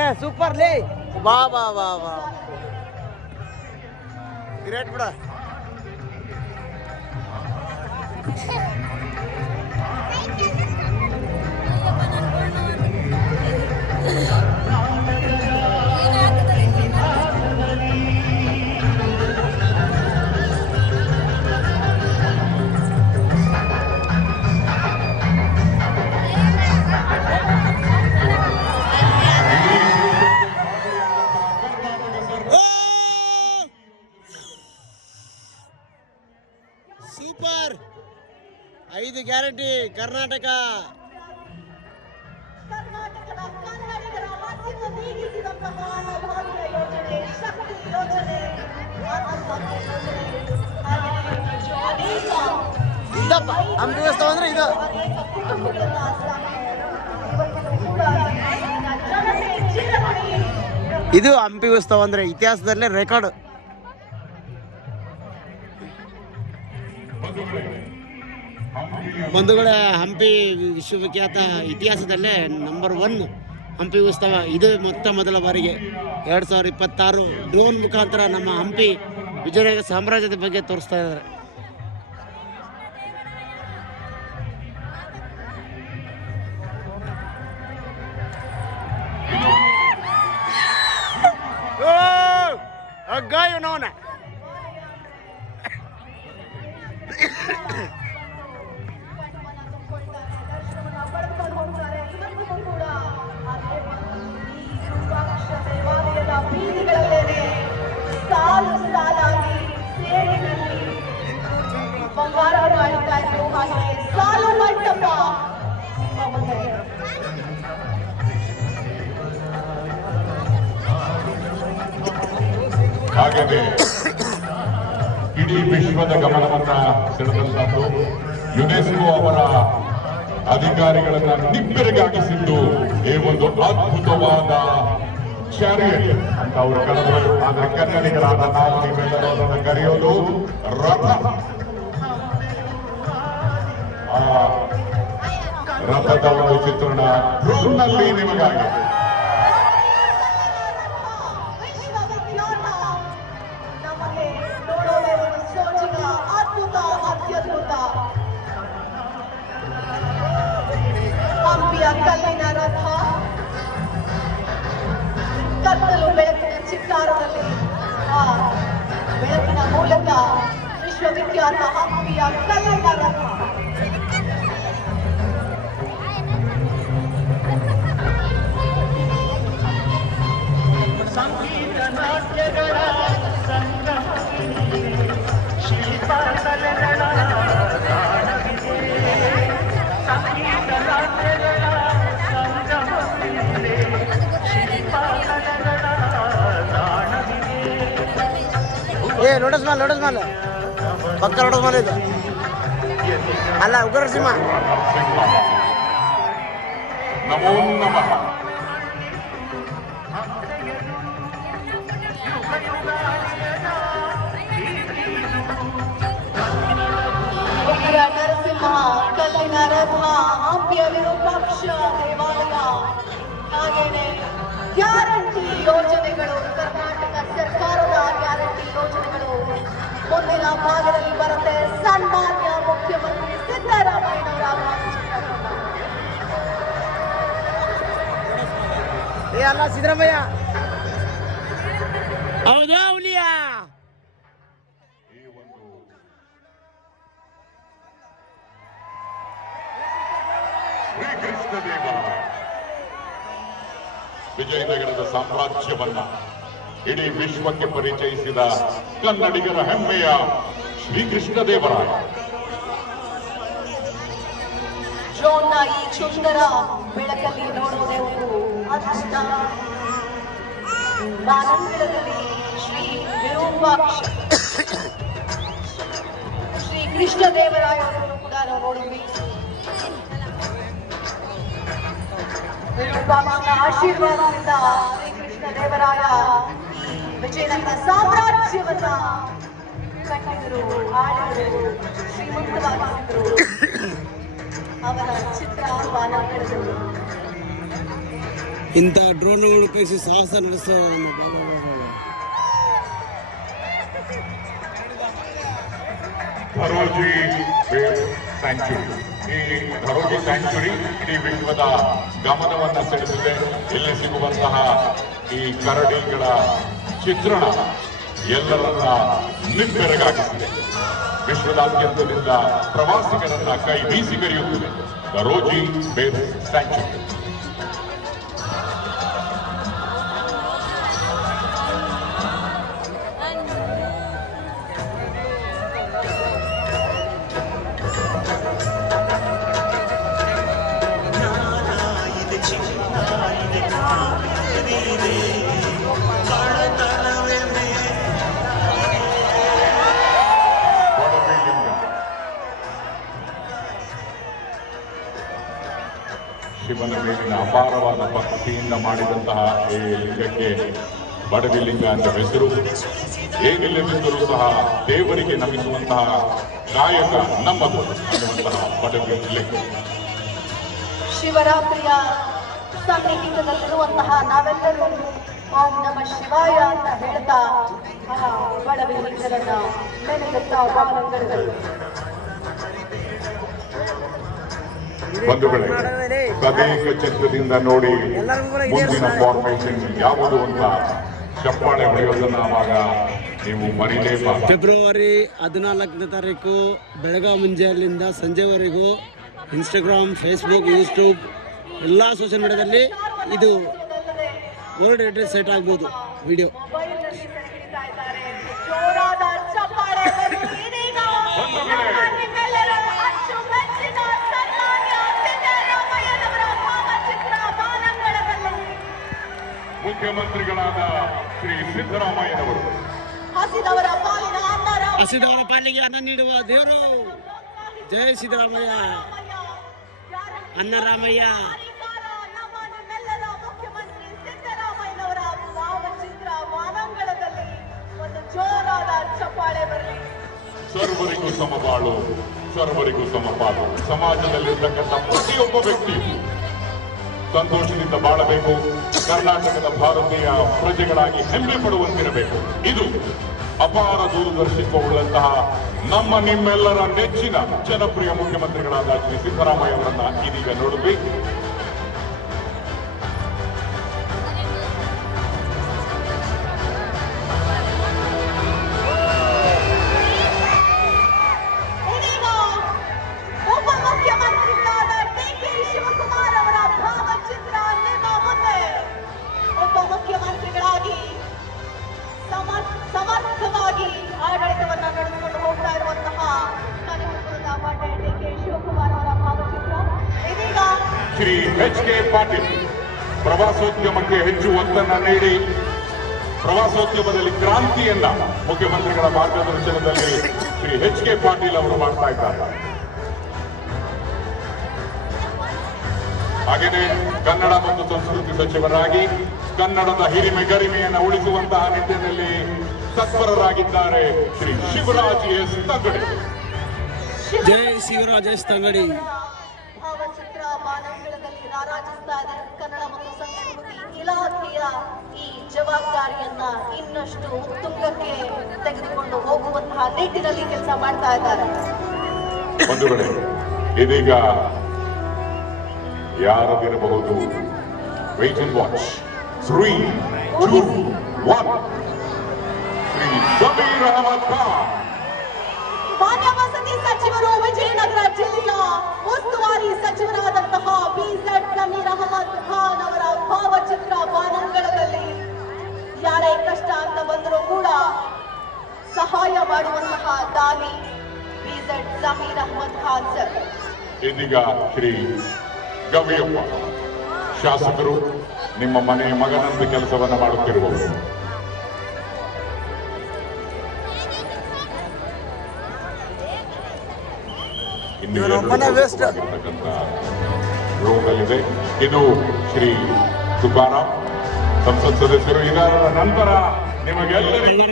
ಏ ಸೂಪರ್ ಲೇ ಬಾ ಬಾ ಬಾ ಬಾ ಗ್ರೇಟ್ ಬಿಡ ಸೂಪರ್ 5 ಗ್ಯಾರಂಟಿ ಕರ್ನಾಟಕ ಇದಪ್ಪ ಹಂಪಿ ಉತ್ಸವ ಅಂದ್ರೆ ಇದು ಇದು ಹಂಪಿ ಉತ್ಸವ ಅಂದ್ರೆ ಇತಿಹಾಸದಲ್ಲೇ ರೆಕಾರ್ಡ್ ಬಂಧುಗಳೇ ಹಂಪಿ ವಿಶ್ವವಿಖ್ಯಾತ ಇತಿಹಾಸದಲ್ಲೇ ನಂಬರ್ 1 ಹಂಪಿ ಉತ್ಸವ ಇದು ಮೊದಲ ಬಾರಿಗೆ 2026 ಡ್ರೋನ್ ಮುಖಾಂತರ ನಮ್ಮ ಹಂಪಿ ವಿಜಯನಗರ ಸಾಮ್ರಾಜ್ಯದ ಬಗ್ಗೆ ತೋರಿಸ್ತಾ ಇದ್ದಾರೆ. ಇವನವನ ಸಾಲು ಸಾಲಾಗಿ ಸೇರಿನಲ್ಲಿ ಬಂಗಾರ ಮಾಡ್ತಾ ಇದ್ರು ಹಾಗೆ ಸಾಲು ಮಂಟಪ ಹಾಗೆಯೇ ಇಡೀ ವಿಶ್ವದ ಗಮನವನ್ನ ಸೆಳೆದಂತದ್ದು ಯುನೆಸ್ಕೋ ಅವರ ಅಧಿಕಾರಿಗಳನ್ನ ನಿಬ್ಬೆರಗಾಗಿಸಿದ್ದು ಈ ಒಂದು ಅದ್ಭುತವಾದ ಚಾರಿಯಟ್ ಅಂತ ಅವರು ಕರೆದರು. ಆದ್ರೆ ಕನ್ನಡಿಗರಾದ ನಾವು ನೀವೆಲ್ಲರೂ ಅದನ್ನು ಕರೆಯೋದು ರಥ. ಆ ರಥದ ಒಂದು ಚಿತ್ರಣ ಡ್ರೋನ್ನಲ್ಲಿ ನಿಮಗಾಗಿ. ಹಂಪಿಯ ಕಲ್ಲಿನ ರಥ ಕತ್ತಲು ಬೆಳಕಿನ ಚಿತ್ತಾರದಲ್ಲಿ ಆ ಬೆಳಕಿನ ಮೂಲಕ ವಿಶ್ವವಿಖ್ಯಾತ ಹಂಪಿಯ ಕಲ್ಲಿನ ರಥ ಸಂಗೀತ ನಾಟ್ಯಗಳ ಸಂಗಮ ಶಿಲ್ಪ ಕಲೆಗಳ ತಾಣವಿದೆ. ಸಂಗೀತ ನಾಟ್ಯಗಳ ಸಂಗಮವಿದೆ. ಶಿಲ್ಪ ಕಲೆಗಳ ತಾಣವಿದೆ. ಏ ಲೋಟಸ್ ಮಾಲ್ ಪಕ್ಕ ಲೋಟಸ್ ಮಾಲ್ ಇದು ಅಲ್ಲ ಉಗ್ರ ಸಿಂಹ. ನಮೋ ನಮಃ. ನರಸಿಂಹ ಕಲ್ಲಿನ ರಥ ಹಂಪಿಯ ವಿರೂಪಾಕ್ಷ ದೇವಾಲಯ ಹಾಗೇನೆ ಗ್ಯಾರಂಟಿ ಯೋಜನೆಗಳು ಕರ್ನಾಟಕ ಸರ್ಕಾರದ ಗ್ಯಾರಂಟಿ ಯೋಜನೆಗಳು ಮುಂದಿನ ಭಾಗದಲ್ಲಿ ಬರುತ್ತೆ. ಸನ್ಮಾನ್ಯ ಮುಖ್ಯಮಂತ್ರಿ ಸಿದ್ದರಾಮಯ್ಯನವರ ಏ ಅಲ್ಲ ಸಿದ್ದರಾಮಯ್ಯ ಹೌದಾ ಹುಲಿಯಾ ಶ್ರೀಕೃಷ್ಣದೇವರಾಯ ವಿಜಯನಗರದ ಸಾಮ್ರಾಜ್ಯವನ್ನ ಇಡೀ ವಿಶ್ವಕ್ಕೆ ಪರಿಚಯಿಸಿದ ಕನ್ನಡಿಗರ ಹೆಮ್ಮೆಯ ಶ್ರೀಕೃಷ್ಣದೇವರಾಯ. ಡ್ರೋನ್ನ ಈ ಸುಂದರ ಬೆಳಕಲ್ಲಿ ನೋಡುವುದೇ ಒಂದು ಅದೃಷ್ಟ. ನಾನಂತರದಲ್ಲಿ ಶ್ರೀ ವಿರೂಪಾಕ್ಷ ಶ್ರೀ ಕೃಷ್ಣದೇವರಾಯರನ್ನು ಕೂಡ ನಾವು ನೋಡಿದ್ವಿ. ವಿರೂಪಾಕ್ಷನ ಆಶೀರ್ವಾದದಿಂದ ಶ್ರೀಕೃಷ್ಣದೇವರಾಯ ಈ ವಿಜಯನಗರ ಸಾಮ್ರಾಜ್ಯವನ್ನ ಕಟ್ಟಿದರು, ಆಳಿದರು, ಶ್ರೀಮಂತವಾಗಿಸಿದರು. ಅವರ ಚಿತ್ರ ಬಾಲಗಳು ಇಂಥ ಡ್ರೋನ್ಗಳು ಶತ್ರುಗಳು ಉಪಯೋಗಿಸಿ ಸಾಹಸ ನಡೆಸೋ ಧರೋಜಿ ಸ್ಯಾಂಚುರಿ. ಈ ಧರೋಜಿ ಸ್ಯಾಂಚುರಿ ಇಡೀ ವಿಶ್ವದ ಗಮನವನ್ನು ಸೆಳೆದಿದೆ. ಇಲ್ಲಿ ಸಿಗುವಂತಹ ಈ ಕರಡಿಗಳ ಚಿತ್ರಣ ಎಲ್ಲರನ್ನ ನಿಬ್ಬೆರಗಾಗಿಸಿದೆ. ವಿಶ್ವದಾದ್ಯಂತದಿಂದ ಪ್ರವಾಸಿಗರನ್ನ ಕೈ ಬೀಸಿ ಕರೆಯುತ್ತಿದೆ ಧರೋಜಿ ಬೇರ್ ಸ್ಯಾಂಚುರಿ. ಶಿವನ ಮೇಲಿನ ಅಪಾರವಾದ ಭಕ್ತಿಯಿಂದ ಮಾಡಿದಂತಹ ಈ ಲಿಂಗಕ್ಕೆ ಬಡವಿ ಲಿಂಗ ಅಂತ ಹೆಸರು. ಏನಿಲ್ಲದಿದ್ದರೂ ಸಹ ದೇವರಿಗೆ ನಮಿಸುವಂತಹ ಕಾಯಕ ನಮ್ಮದು ಅನ್ನುವಂತಹ ಬಡವಿ ಲಿಂಗ. ಶಿವರಾತ್ರಿಯ ಸನ್ನಿಹಿತದಲ್ಲಿರುವಂತಹ ನಾವೆಲ್ಲರೂ ಓಂ ನಮ ಶಿವಾಯ ಅಂತ ಹೇಳ್ತಾ ಬಡವಿ ಲಿಂಗರನ್ನ ನೆನೆಯುತ್ತಾ ಬಾಲಂಗರು. ಬಂಧುಗಳೇ, ತದೇಕ ಚಿತ್ರದಿಂದ ನೋಡಿ ಮುಂದಿನ ಫಾರ್ಮೇಷನ್ ಯಾವುದು ಅಂತ ಚಪ್ಪಾಳೆ ಹೊಡೆಯೋದನ್ನ ಆವಾಗ ನೀವು ಮರಿಲೇಬಾರದು. ಫೆಬ್ರವರಿ 14ನೇ ತಾರೀಕು ಬೆಳಗಾವಿ ಮುಂಜಾನೆಯಿಂದ ಸಂಜೆವರೆಗೂ ಇನ್ಸ್ಟಾಗ್ರಾಮ್, ಫೇಸ್ಬುಕ್, ಯೂಟ್ಯೂಬ್ ಎಲ್ಲ ಸೋಷಿಯಲ್ ಮೀಡಿಯಾದಲ್ಲಿ ಇದು ವರ್ಲ್ಡ್ ಅಡ್ರೆಸ್ ಸೆಟ್ ಆಗ್ಬೋದು ವಿಡಿಯೋ. ಮುಖ್ಯಮಂತ್ರಿಗಳಾದ ಶ್ರೀ ಸಿದ್ದರಾಮಯ್ಯನವರು ಹಸಿದವರ ಪಾಲಿಗೆ ಅನ್ನ ನೀಡುವ ದೇವರು. ಜೈ ಸಿದ್ದರಾಮಯ್ಯ, ಅನ್ನರಾಮಯ್ಯ. ಮುಖ್ಯಮಂತ್ರಿ ಸಿದ್ದರಾಮಯ್ಯನವರ ಭಾವಚಿತ್ರ ವಾರಾಂಗಣದಲ್ಲಿ ಒಂದು ಜೋರಾದ ಚಪ್ಪಾಳೆ ಬರಲಿ. ಸರ್ವರಿಗೂ ಸಮಬಾಳು, ಸರ್ವರಿಗೂ ಸಮಪಾಲು. ಸಮಾಜದಲ್ಲಿರ್ತಕ್ಕಂಥ ಪ್ರತಿಯೊಬ್ಬ ವ್ಯಕ್ತಿಯು ಸಂತೋಷದಿಂದ ಬಾಳಬೇಕು. ಕರ್ನಾಟಕದ ಭಾರತೀಯ ಪ್ರಜೆಗಳಾಗಿ ಹೆಮ್ಮೆ ಪಡುವಂತಿರಬೇಕು. ಇದು ಅಪಾರ ದೂರದರ್ಶಿತ್ವವುಳ್ಳಂತಹ ನಮ್ಮ ನಿಮ್ಮೆಲ್ಲರ ನೆಚ್ಚಿನ ಜನಪ್ರಿಯ ಮುಖ್ಯಮಂತ್ರಿಗಳಾದ ಶ್ರೀ ಸಿದ್ದರಾಮಯ್ಯ ಅವರನ್ನ ಇದೀಗ ನೋಡಿದ್ವಿ. ಸಮರ್ಥವಾಗಿ ಆಡಳಿತವನ್ನ ನಡೆಸಿಕೊಂಡು ಹೋಗ್ತಾ ಇರುವಂತಹ ಡಿ.ಕೆ. ಶಿವಕುಮಾರ್ ಅವರ ಭಾವಚಿತ್ರ ಇದೀಗ ಶ್ರೀ ಎಚ್.ಕೆ. ಪಾಟೀಲ್ ಪ್ರವಾಸೋದ್ಯಮಕ್ಕೆ ಹೆಚ್ಚು ಒತ್ತನ್ನು ನೀಡಿ ಪ್ರವಾಸೋದ್ಯಮದಲ್ಲಿ ಕ್ರಾಂತಿಯನ್ನ ಮುಖ್ಯಮಂತ್ರಿಗಳ ಮಾರ್ಗದರ್ಶನದಲ್ಲಿ ಶ್ರೀ ಎಚ್.ಕೆ. ಪಾಟೀಲ್ ಅವರು ಮಾಡ್ತಾ ಇದ್ದಾರೆ. ಹಾಗೆಯೇ ಕನ್ನಡ ಮತ್ತು ಸಂಸ್ಕೃತಿ ಸಚಿವರಾಗಿ ಕನ್ನಡದ ಹಿರಿಮೆ ಗರಿಮೆಯನ್ನು ಉಳಿಸುವಂತಹ ನಿಟ್ಟಿನಲ್ಲಿ ತತ್ಪರರಾಗಿದ್ದಾರೆ ಶ್ರೀ ಶಿವರಾಜ್ ಎಸ್ ತಂಗಡಿ. ಜೈ ಶಿವರಾಜ್ ಎಸ್ ತಂಗಡಿ. ಭಾವಚಿತ್ರ ಬಾನಂಗಳದಲ್ಲಿ ರಾರಾಜಿಸ್ತಾ ಇದೆ. ಕನ್ನಡ ಮತ್ತು ಸಂಸ್ಕೃತಿ ಇಲಾಖೆಯ ಈ ಜವಾಬ್ದಾರಿಯನ್ನ ಇನ್ನಷ್ಟು ಉತ್ತುಂಗಕ್ಕೆ ತೆಗೆದುಕೊಂಡು ಹೋಗುವಂತಹ ನಿಟ್ಟಿನಲ್ಲಿ ಕೆಲಸ ಮಾಡ್ತಾ ಇದ್ದಾರೆ. ಬಂಧುಗಳೇ, ಇದೀಗ ಯಾರದಿರಬಹುದು? Wait and watch. 3, 2, 1. Shri Zameer Ahmed Khan. ಮಾನ್ಯ ವಸತಿ ಸಚಿವರು, ವಿಜಯನಗರ ಜಿಲ್ಲೆಯ ಉಸ್ತುವಾರಿ ಸಚಿವರಾದಂತಹ BZ ಜಮೀರ್ ಅಹಮದ್ ಖಾನ್ ಅವರ ಭಾವಚಿತ್ರ ಬಾನಂಗಳದಲ್ಲಿ ಯಾರೇ ಕಷ್ಟ ಅಂತ ಬಂದರೂ ಕೂಡ ಸಹಾಯ ಮಾಡುವಂತಹ ದಾನಿ BZ ಜಮೀರ್ ಅಹಮದ್ ಖಾನ್ ಸರ್. ಇದೀಗ ಶ್ರೀ ಗವಿಯಪ್ಪ ಶಾಸಕರು ನಿಮ್ಮ ಮನೆ ಮಗನಂತ ಕೆಲಸವನ್ನ ಮಾಡುತ್ತಿರುವವರು. ರೋಗಲ್ಲಿದೆ. ಇದು ಶ್ರೀ ತುಕಾರಾಮ್ ಸಂಸತ್ ಸದಸ್ಯರು. ಇದರ ನಂತರ ನಿಮಗೆಲ್ಲರಿಗೂ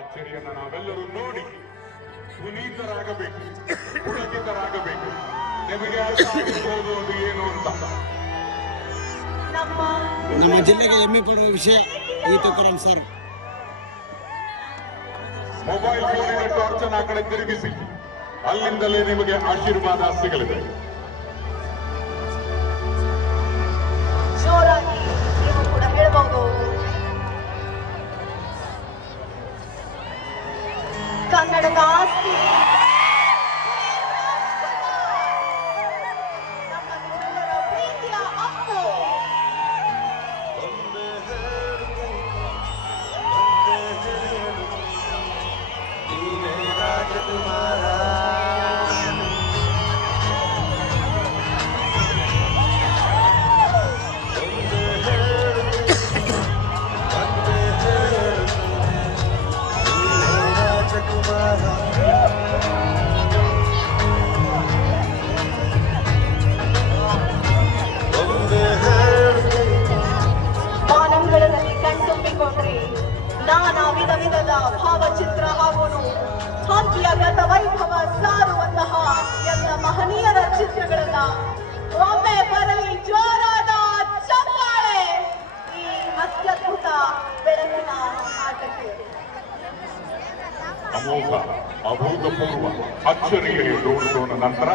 ಅಚ್ಚರಿಯನ್ನ ನಾವೆಲ್ಲರೂ ನೋಡಿ ಪುನೀತರಾಗಬೇಕು, ಪುಳಕಿತರಾಗಬೇಕು. ನಿಮಗೆ ಅರ್ಥ ಆಗಿರ್ಬೋದು ಅದು ಏನು ಅಂತ. ನಮ್ಮ ಜಿಲ್ಲೆಗೆ ಹೆಮ್ಮೆ ಪಡುವ ವಿಷಯ ಈ ತುಕಾರಾಮ್ ಸರ್. ಮೊಬೈಲ್ ಫೋನಿನ ಟಾರ್ಚ್ ಆ ಕಡೆ ತಿರುಗಿಸಿ, ಅಲ್ಲಿಂದಲೇ ನಿಮಗೆ ಆಶೀರ್ವಾದ ಸಿಗಲಿದೆ. ಜೋರಾಗಿ ನೀವು ಕೂಡ ಹೇಳ್ಬಹುದು. ಕನ್ನಡದ ಆಸ್ತಿ ನಮ್ಮ ನಿಮ್ಮೆಲ್ಲರ ಪ್ರೀತಿಯ ಅಪ್ಪು. ಬಾನಂಗಳದಲ್ಲಿ ಕಣ್ತುಂಬಿಕೊಂಡ್ರಿ ನಾನಾ ವಿಧ ವಿಧದ ಭಾವಚಿತ್ರ ಹಾಗೂ ಹಂಪಿಯ ಗತ ವೈಭವ ಸಾರುವಂತಹ ಎಲ್ಲ ಮಹನೀಯರ ಚಿತ್ರಗಳನ್ನ ಒಮ್ಮೆ ಬರಲಿ ಜೋರಾದ ಚಪ್ಪಾಳೆ ಈ ಅತ್ಯದ್ಭುತ ಬೆಳಕಿನ ಆಟಕ್ಕೆ. ಅಮೋಘ ಅಭೂತಪೂರ್ವ ಅಚ್ಚರಿಯ ಡ್ರೋನ್ ಶೋನ ನಂತರ